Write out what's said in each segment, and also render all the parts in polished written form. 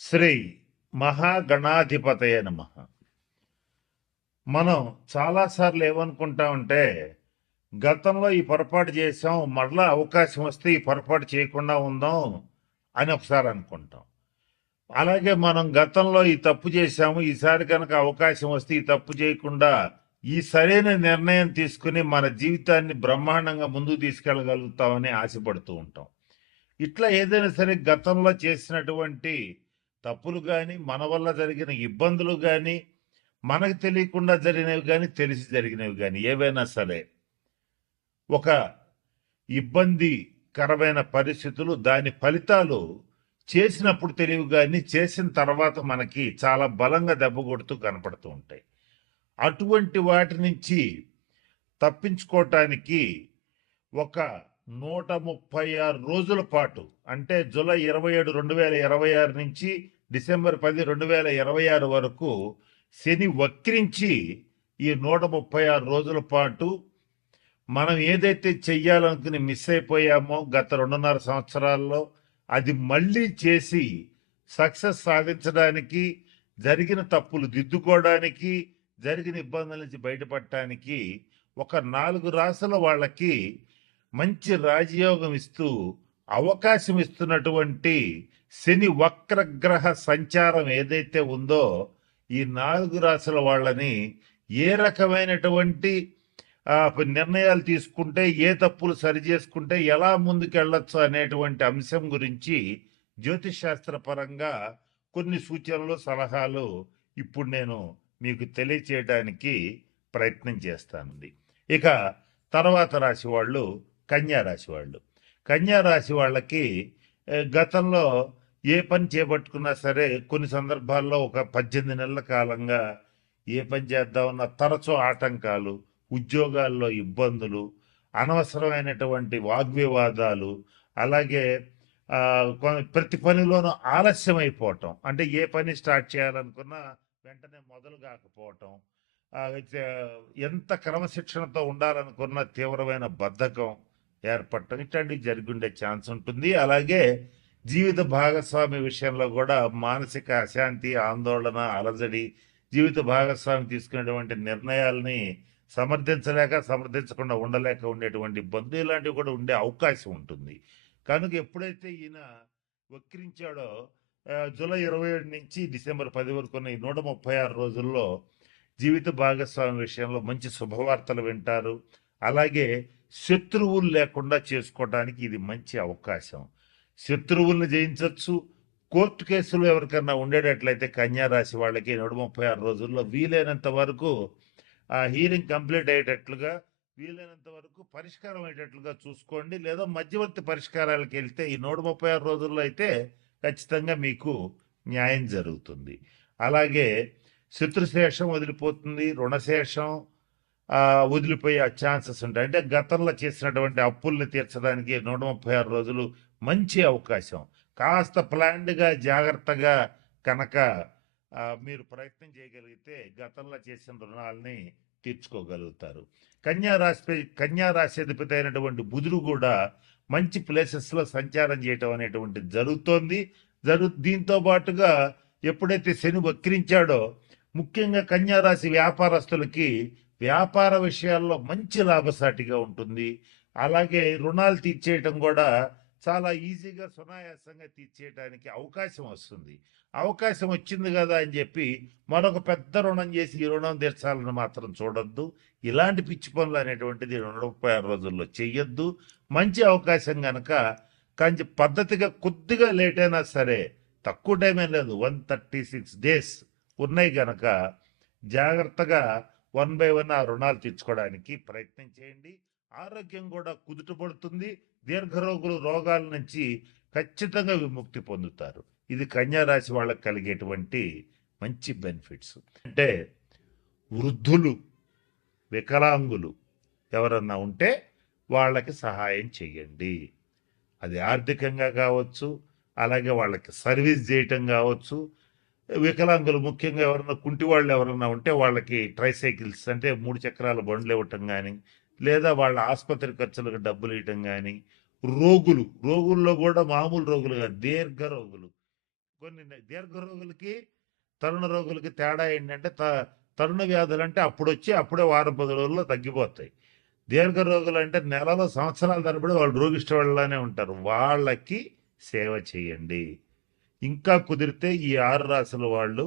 శ్రీ మహాగణాధిపతయ నమః. మనం చాలాసార్లు ఏమనుకుంటామంటే, గతంలో ఈ పొరపాటు చేసాం, మరలా అవకాశం వస్తే ఈ పొరపాటు చేయకుండా ఉందాం అని ఒకసారి అనుకుంటాం. అలాగే మనం గతంలో ఈ తప్పు చేశాము, ఈసారి కనుక అవకాశం వస్తే ఈ తప్పు చేయకుండా ఈ సరైన నిర్ణయం తీసుకుని మన జీవితాన్ని బ్రహ్మాండంగా ముందుకు తీసుకెళ్ళగలుగుతామని ఆశపడుతూ ఉంటాం. ఇట్లా ఏదైనా సరే గతంలో చేసినటువంటి తప్పులు కానీ, మన వల్ల జరిగిన ఇబ్బందులు కానీ, మనకు తెలియకుండా జరిగినవి కానీ, తెలిసి జరిగినవి కానీ ఏవైనా సరే ఒక ఇబ్బందికరమైన పరిస్థితులు, దాని ఫలితాలు చేసినప్పుడు తెలివి కానీ, చేసిన తర్వాత మనకి చాలా బలంగా దెబ్బ కొడుతూ కనపడుతూ ఉంటాయి. అటువంటి వాటి నుంచి తప్పించుకోవటానికి ఒక 136 రోజుల పాటు, అంటే జూలై 27 2026 నుంచి డిసెంబర్ 10 2026 వరకు శని వక్రించి ఈ 136 రోజుల పాటు మనం ఏదైతే చెయ్యాలనుకుని మిస్ అయిపోయామో గత 2.5 సంవత్సరాల్లో, అది మళ్ళీ చేసి సక్సెస్ సాధించడానికి, జరిగిన తప్పులు దిద్దుకోవడానికి, జరిగిన ఇబ్బందుల నుంచి బయటపడటానికి ఒక 4 రాసుల వాళ్ళకి మంచి రాజయోగం ఇస్తూ అవకాశం ఇస్తున్నటువంటి శని వక్రగ్రహ సంచారం ఏదైతే ఉందో, ఈ 4 రాసుల వాళ్ళని ఏ రకమైనటువంటి నిర్ణయాలు తీసుకుంటే, ఏ తప్పులు సరి చేసుకుంటే ఎలా ముందుకెళ్ళొచ్చు అనేటువంటి అంశం గురించి జ్యోతిష్ శాస్త్ర పరంగా కొన్ని సూచనలు, సలహాలు ఇప్పుడు నేను మీకు తెలియచేయడానికి ప్రయత్నం చేస్తానండి. ఇక తర్వాత రాశి వాళ్ళు కన్యా రాశి వాళ్ళు. కన్యా రాశి వాళ్ళకి గతంలో ఏ పని చేపట్టుకున్నా సరే కొన్ని సందర్భాల్లో ఒక 18 నెలల కాలంగా ఏ పని చేద్దామన్నా తరచూ ఆటంకాలు, ఉద్యోగాల్లో ఇబ్బందులు, అనవసరమైనటువంటి వాగ్వివాదాలు, అలాగే ప్రతి పనిలోనూ ఆలస్యం అయిపోవటం, అంటే ఏ పని స్టార్ట్ చేయాలనుకున్నా వెంటనే మొదలు కాకపోవటం, ఎంత క్రమశిక్షణతో ఉండాలనుకున్న తీవ్రమైన బద్ధకం ఏర్పడటం, ఇట్లాంటివి జరిగి ఉండే ఛాన్స్ ఉంటుంది. అలాగే జీవిత భాగస్వామి విషయంలో కూడా మానసిక అశాంతి, ఆందోళన, అలజడి, జీవిత భాగస్వామి తీసుకునేటువంటి నిర్ణయాల్ని సమర్థించకుండా ఉండలేక ఉండేటువంటి ఇబ్బందులు, ఇలాంటివి కూడా ఉండే అవకాశం ఉంటుంది. కనుక ఎప్పుడైతే ఈయన వక్రించాడో జూలై 27 నుంచి డిసెంబర్ 10 వరకు ఉన్న ఈ 136 రోజుల్లో జీవిత భాగస్వామి విషయంలో మంచి శుభవార్తలు వింటారు. అలాగే శత్రువులు లేకుండా చేసుకోవడానికి ఇది మంచి అవకాశం. శత్రువుల్ని జయించవచ్చు. కోర్టు కేసులు ఎవరికన్నా ఉండేటట్లయితే కన్యా రాశి వాళ్ళకి 136 రోజుల్లో వీలైనంత వరకు ఆ హీరింగ్ కంప్లీట్ అయ్యేటట్లుగా, వీలైనంత వరకు పరిష్కారం అయ్యేటట్లుగా చూసుకోండి. లేదా మధ్యవర్తి పరిష్కారాలకు వెళ్తే ఈ 136 రోజుల్లో అయితే ఖచ్చితంగా మీకు న్యాయం జరుగుతుంది. అలాగే శత్రుశేషం వదిలిపోతుంది, రుణశేషం వదిలిపోయే ఛాన్సెస్ ఉంటాయి. అంటే గతంలో చేసినటువంటి అప్పుల్ని తీర్చడానికి 136 రోజులు మంచి అవకాశం. కాస్త ప్లాన్డ్గా, జాగ్రత్తగా కనుక మీరు ప్రయత్నం చేయగలిగితే గతంలో చేసిన రుణాలని తీర్చుకోగలుగుతారు. కన్యా రాశి అధిపతి అయినటువంటి బుధుడు కూడా మంచి ప్లేసెస్లో సంచారం చేయటం అనేటువంటి జరుగుతోంది. దీంతో పాటుగా ఎప్పుడైతే శని వక్రించాడో, ముఖ్యంగా కన్యా రాశి వ్యాపారస్తులకి వ్యాపార విషయాల్లో మంచి లాభసాటిగా ఉంటుంది. అలాగే రుణాలు తీర్చేయటం కూడా చాలా ఈజీగా, సునాయాసంగా తీర్చేయడానికి అవకాశం వస్తుంది. అవకాశం వచ్చింది కదా అని చెప్పి మరొక పెద్ద రుణం చేసి ఈ రుణం తీర్చాలని మాత్రం చూడొద్దు. ఇలాంటి పిచ్చి పనులు అనేటువంటిది 136 రోజుల్లో చెయ్యొద్దు. మంచి అవకాశం కనుక పద్ధతిగా కొద్దిగా లేట్ అయినా సరే, తక్కువ టైం ఏం లేదు, 136 days ఉన్నాయి కనుక జాగ్రత్తగా 1 by 1 ఆ రుణాలు తీర్చుకోవడానికి ప్రయత్నం చేయండి. ఆరోగ్యం కూడా కుదుటపడుతుంది. రోగాల నుంచి ఖచ్చితంగా విముక్తి పొందుతారు. ఇది కన్యా రాశి వాళ్ళకి కలిగేటువంటి మంచి బెనిఫిట్స్. అంటే వృద్ధులు, వికలాంగులు ఎవరన్నా ఉంటే వాళ్ళకి సహాయం చేయండి. అది ఆర్థికంగా కావచ్చు, అలాగే వాళ్ళకి సర్వీస్ చేయటం కావచ్చు. వికలాంగులు ముఖ్యంగా ఎవరన్నా కుంటి వాళ్ళు ఎవరన్నా ఉంటే వాళ్ళకి ట్రైసైకిల్స్, అంటే 3 చక్రాల బండ్లు ఇవ్వటం కానీ, లేదా వాళ్ళ ఆసుపత్రి ఖర్చులకు డబ్బులు ఇవ్వటం కానీ, రోగుల్లో కూడా మామూలు రోగులు కాదు, దీర్ఘ రోగులు, కొన్ని దీర్ఘ రోగులకి తరుణ రోగులకి తేడా ఏంటంటే తరుణ వ్యాధులు అంటే అప్పుడు వచ్చి అప్పుడే వారం 10 రోజుల్లో తగ్గిపోతాయి. దీర్ఘ రోగులు అంటే నెలలో సంవత్సరాల తరబడి వాళ్ళు రోగిష్టి వాళ్ళనే ఉంటారు. వాళ్ళకి సేవ చేయండి. ఇంకా కుదిరితే ఈ 6 రాసుల వాళ్ళు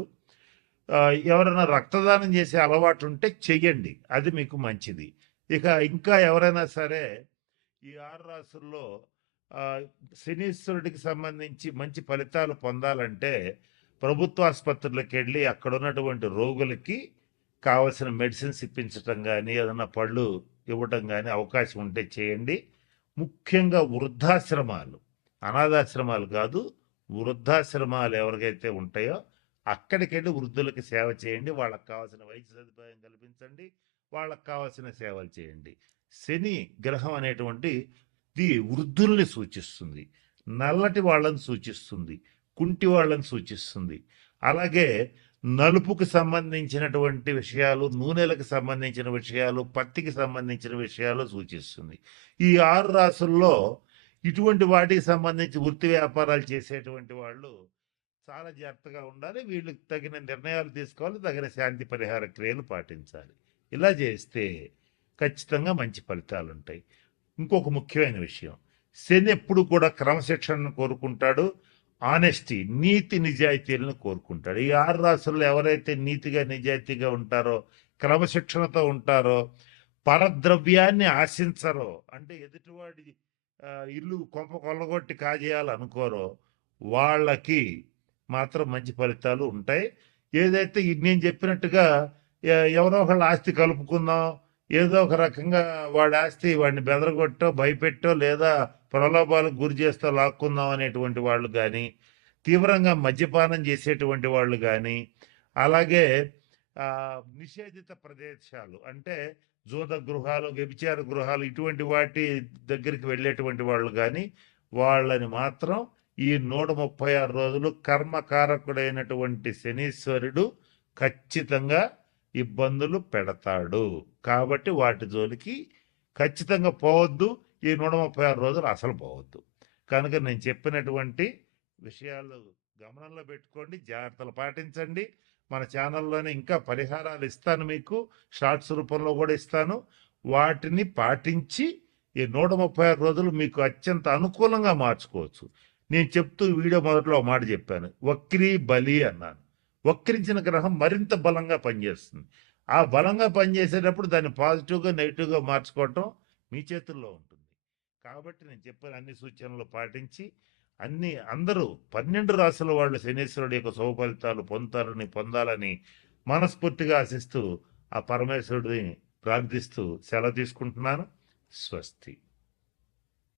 ఎవరైనా రక్తదానం చేసే అలవాటు ఉంటే చెయ్యండి, అది మీకు మంచిది. ఇక ఇంకా ఎవరైనా సరే ఈ 6 రాసుల్లో శనీశ్వరుడికి సంబంధించి మంచి ఫలితాలు పొందాలంటే ప్రభుత్వ ఆసుపత్రులకు వెళ్ళి అక్కడ ఉన్నటువంటి రోగులకి కావలసిన మెడిసిన్స్ ఇప్పించటం కానీ ఏదైనా పళ్ళు ఇవ్వటం కానీ అవకాశం ఉంటే చేయండి. ముఖ్యంగా వృద్ధాశ్రమాలు, అనాథాశ్రమాలు కాదు, వృద్ధాశ్రమాలు ఎవరికైతే ఉంటాయో అక్కడికి వెళ్ళి వృద్ధులకి సేవ చేయండి. వాళ్ళకి కావాల్సిన వైద్య సదుపాయం కల్పించండి, వాళ్ళకి కావాల్సిన సేవలు చేయండి. శని గ్రహం అనేటువంటిది వృద్ధుల్ని సూచిస్తుంది, నల్లటి వాళ్ళని సూచిస్తుంది, కుంటి వాళ్ళని సూచిస్తుంది. అలాగే నలుపుకు సంబంధించినటువంటి విషయాలు, నూనెలకు సంబంధించిన విషయాలు, పత్తికి సంబంధించిన విషయాలు సూచిస్తుంది. ఈ 6 రాసుల్లో ఇటువంటి వాటికి సంబంధించి వృత్తి వ్యాపారాలు చేసేటువంటి వాళ్ళు చాలా జాగ్రత్తగా ఉండాలి. వీళ్ళకి తగిన నిర్ణయాలు తీసుకోవాలి, తగిన శాంతి పరిహార క్రియలు పాటించాలి. ఇలా చేస్తే ఖచ్చితంగా మంచి ఫలితాలు ఉంటాయి. ఇంకొక ముఖ్యమైన విషయం, శని ఎప్పుడు కూడా క్రమశిక్షణను కోరుకుంటాడు, ఆనెస్టీ, నీతి నిజాయితీలను కోరుకుంటాడు. ఈ 6 రాసుల్లో ఎవరైతే నీతిగా నిజాయితీగా ఉంటారో, క్రమశిక్షణతో ఉంటారో, పరద్రవ్యాన్ని ఆశించరో, అంటే ఎదుటివాడి ఇల్లు కొంప కొల్లగొట్టి కాజేయాలనుకోరో, వాళ్ళకి మాత్రం మంచి ఫలితాలు ఉంటాయి. ఏదైతే నేను చెప్పినట్టుగా ఎవరో ఒకళ్ళ ఆస్తి కలుపుకుందాం, ఏదో ఒక రకంగా వాడి ఆస్తి వాడిని బెదరగొట్టో భయపెట్టో లేదా ప్రలోభాలకు గురి చేస్తూ లాక్కుందాం అనేటువంటి వాళ్ళు కానీ, తీవ్రంగా మద్యపానం చేసేటువంటి వాళ్ళు కానీ, అలాగే నిషేధిత ప్రదేశాలు అంటే జూద గృహాలు, వ్యభిచార గృహాలు, ఇటువంటి వాటి దగ్గరికి వెళ్ళేటువంటి వాళ్ళు కానీ, వాళ్ళని మాత్రం ఈ 136 రోజులు కర్మకారకుడైనటువంటి శనీశ్వరుడు ఖచ్చితంగా ఇబ్బందులు పెడతాడు. కాబట్టి వాటి జోలికి ఖచ్చితంగా పోవద్దు. ఈ 136 రోజులు అసలు పోవద్దు. కనుక నేను చెప్పినటువంటి విషయాలు గమనంలో పెట్టుకోండి, జాగ్రత్తలు పాటించండి. మన ఛానల్లోనే ఇంకా పరిహారాలు ఇస్తాను, మీకు షార్ట్స్ రూపంలో కూడా ఇస్తాను. వాటిని పాటించి ఈ 136 రోజులు మీకు అత్యంత అనుకూలంగా మార్చుకోవచ్చు. నేను చెప్తూ వీడియో మొదట్లో ఒక మాట చెప్పాను, వక్రీ బలి అన్నాను. వక్రించిన గ్రహం మరింత బలంగా పనిచేస్తుంది. ఆ బలంగా పనిచేసేటప్పుడు దాన్ని పాజిటివ్గా నెగిటివ్గా మార్చుకోవటం మీ చేతుల్లో ఉంటుంది. కాబట్టి నేను చెప్పిన అన్ని సూచనలు పాటించి అందరూ 12 రాసుల వాళ్ళు శనీశ్వరుడు యొక్క శుభ ఫలితాలు పొందాలని మనస్ఫూర్తిగా ఆశిస్తూ ఆ పరమేశ్వరుడిని ప్రార్థిస్తూ సెలవు తీసుకుంటున్నాను. స్వస్తి.